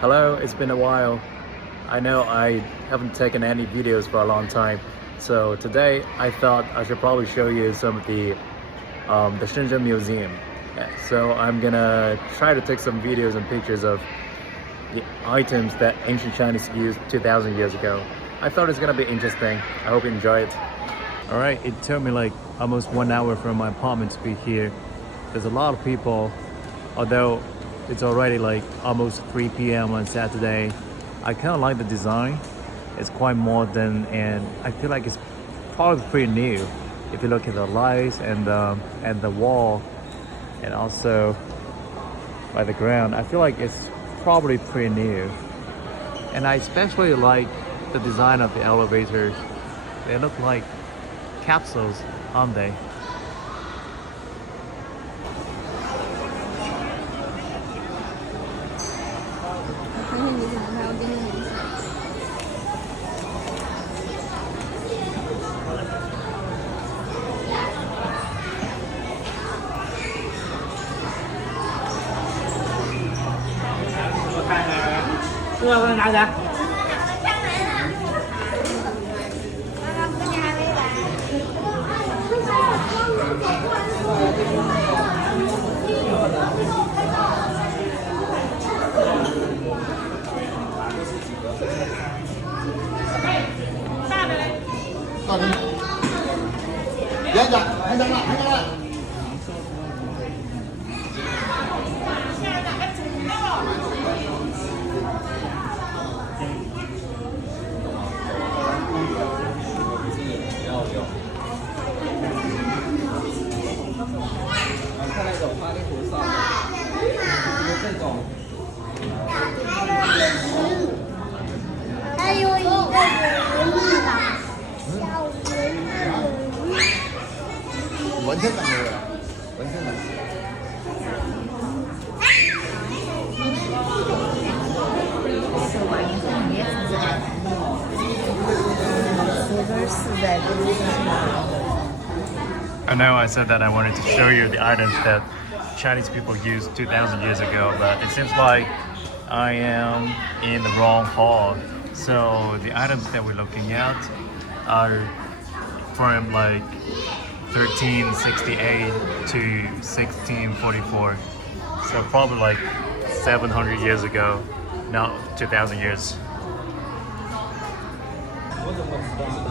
Hello, it's been a while. I know I haven't taken any videos for a long time. So today I thought I should probably show you some of the Shenzhen Museum. So I'm gonna try to take some videos and pictures of the items that ancient Chinese used 2,000 years ago. I thought it's gonna be interesting. I hope you enjoy it. All right, it took me like almost 1 hour from my apartment to be here. There's a lot of people, although it's already like almost 3 p.m. on Saturday. I kind of like the design. It's quite modern and I feel like it's probably pretty new. If you look at the lights and the wall and also by the ground, I feel like it's probably pretty new. And I especially like the design of the elevators. They look like capsules, aren't they? I know I said that I wanted to show you the items that Chinese people used 2,000 years ago, but it seems like I am in the wrong hall. So the items that we're looking at are from like 1368 to 1644. So probably like 700 years ago, not 2,000 years.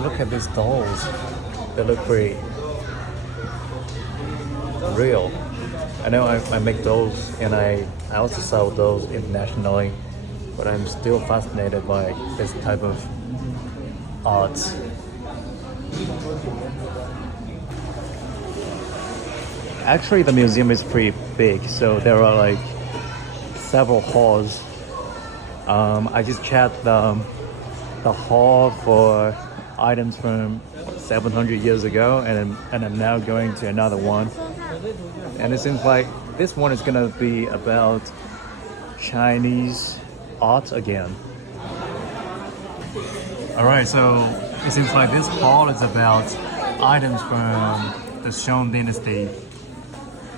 Look at these dolls. They look pretty real. I know I make dolls and I also sell dolls internationally, but I'm still fascinated by this type of art. Actually, the museum is pretty big, so there are like several halls. I just checked the hall for items from 700 years ago, and I'm now going to another one. And it seems like this one is gonna be about Chinese art again. Alright, so it seems like this hall is about items from the Shang dynasty.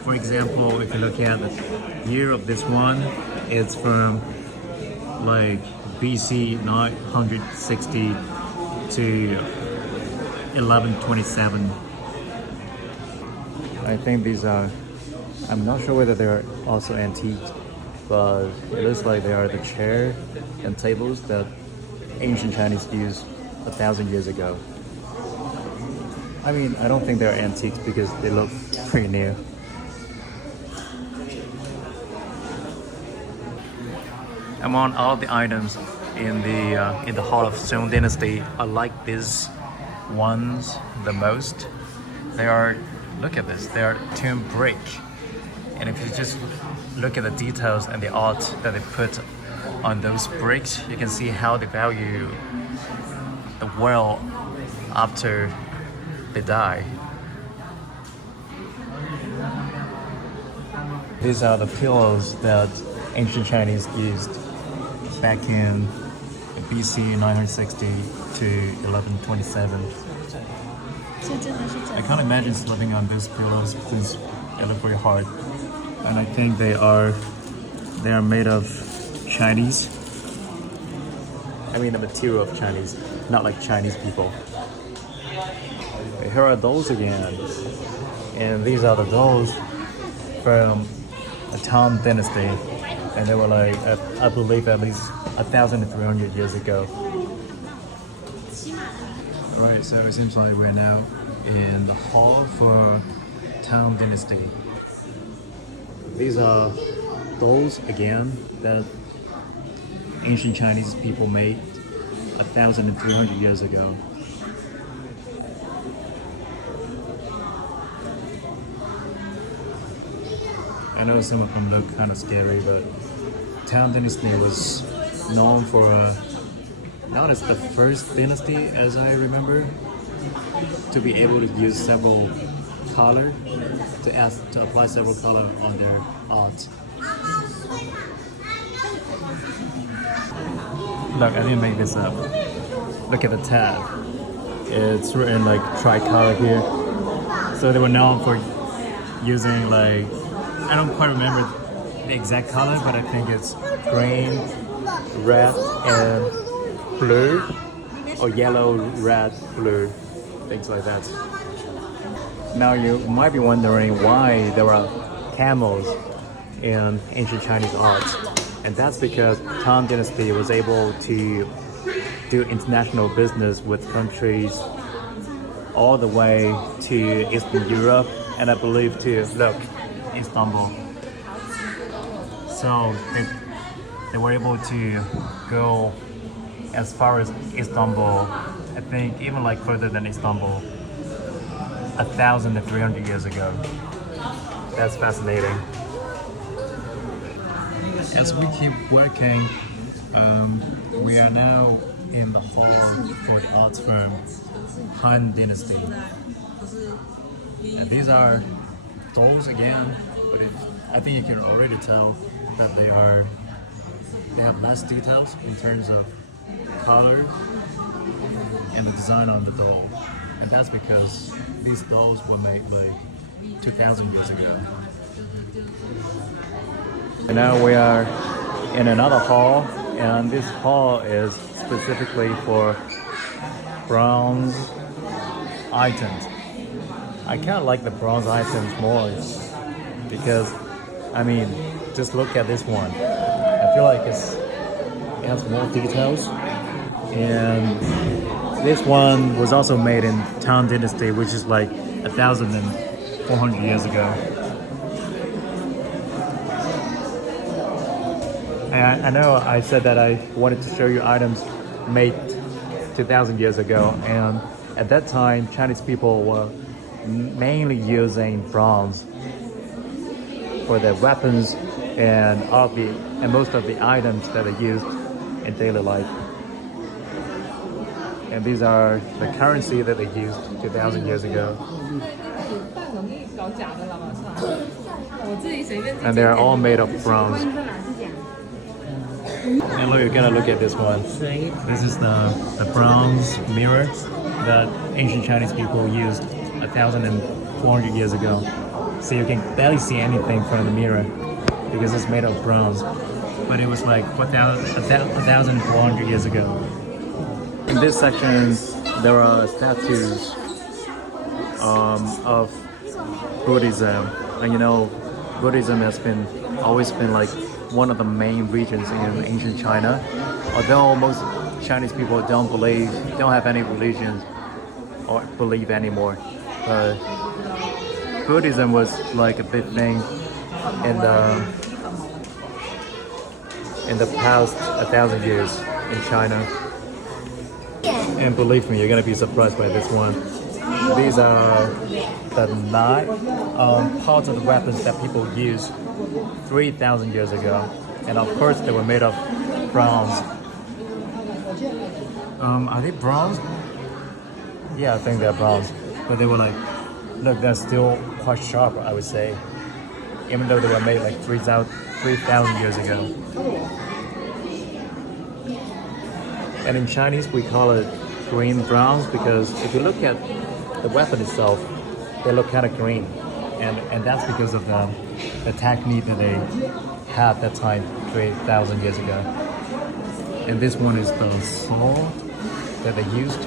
For example, if you look at the year of this one, it's from like BC 960 to 1127. I think these are, I'm not sure whether they're also antique, but it looks like they are the chair and tables that ancient Chinese used 1,000 years ago. I mean, I don't think they're antiques because they look pretty new. Among all the items in the hall of Shang dynasty, I like these ones the most. They are, look at this, they are tomb brick. And if you just look at the details and the art that they put on those bricks, you can see how they value the world after they die. These are the pillows that ancient Chinese used back in BC 960 to 1127. I can't imagine sleeping on these pillows since they look very hard. And I think they are made of Chinese I mean the material of Chinese, not like Chinese people. Here are dolls again. And these are the dolls from a Tang dynasty. And they were like, I believe at least 1,300 years ago. Right, so it seems like we're now in the hall for Tang dynasty. These are dolls again that ancient Chinese people made 1,300 years ago. I know some of them look kind of scary, but Tang dynasty was known for not as the first dynasty as I remember, to be able to use several color to apply several color on their art. Look, I didn't make this up. Look at the tab. It's written like tricolor here. So they were known for using like, I don't quite remember the exact color, but I think it's green, red, and blue, or yellow, red, blue, things like that. Now you might be wondering why there are camels in ancient Chinese art. And that's because Tang Dynasty was able to do international business with countries all the way to Eastern Europe, and I believe to, look, Istanbul. So they were able to go as far as Istanbul, I think even like further than Istanbul, 1,300 years ago. That's fascinating. As we keep working, we are now in the hall for the art firm Han Dynasty. And these are dolls again, but I think you can already tell that they have less details in terms of color and the design on the doll. And that's because these dolls were made like 2,000 years ago. And now we are in another hall, and this hall is specifically for bronze items. I kind of like the bronze items more because, I mean, just look at this one. I feel like it has more details. And this one was also made in Tang Dynasty, which is like 1,400 years ago. And I know I said that I wanted to show you items made 2,000 years ago, and at that time Chinese people were mainly using bronze for their weapons and most of the items that are used in daily life. And these are the currency that they used 2,000 years ago. And they're all made of bronze. And look, you're gonna look at this one. This is the bronze mirror that ancient Chinese people used 1,400 years ago. So you can barely see anything from the mirror because it's made of bronze. But it was like 1,400 years ago. In this section, there are statues of Buddhism. And you know, Buddhism has always been like one of the main regions in ancient China. Although most Chinese people don't have any religions or believe anymore. But Buddhism was like a big thing in the past 1,000 years in China. And believe me, you're gonna be surprised by this one. These are the parts of the weapons that people used 3,000 years ago. And of course they were made of bronze. Are they bronze? Yeah, I think they're bronze. But they were like, look, they're still quite sharp, I would say. Even though they were made like 3,000 years ago. And in Chinese we call it green bronze because if you look at the weapon itself, they look kind of green. And that's because of the technique that they had that time 3,000 years ago. And this one is the saw that they used.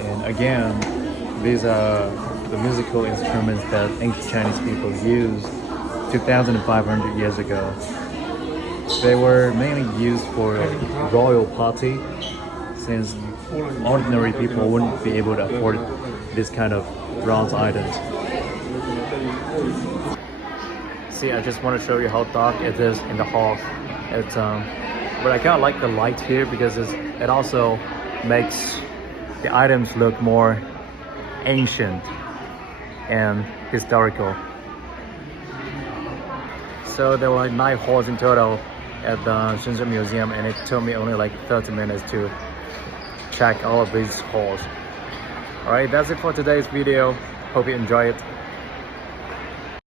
And again, these are the musical instruments that ancient Chinese people used 2,500 years ago. They were mainly used for royal party, since ordinary people wouldn't be able to afford this kind of bronze items. See, I just want to show you how dark it is in the hall. It's but I kind of like the light here because it also makes the items look more ancient and historical. So there were like 9 halls in total at the Shenzhen Museum, and it took me only like 30 minutes to check all of these halls. Alright, that's it for today's video. Hope you enjoy it.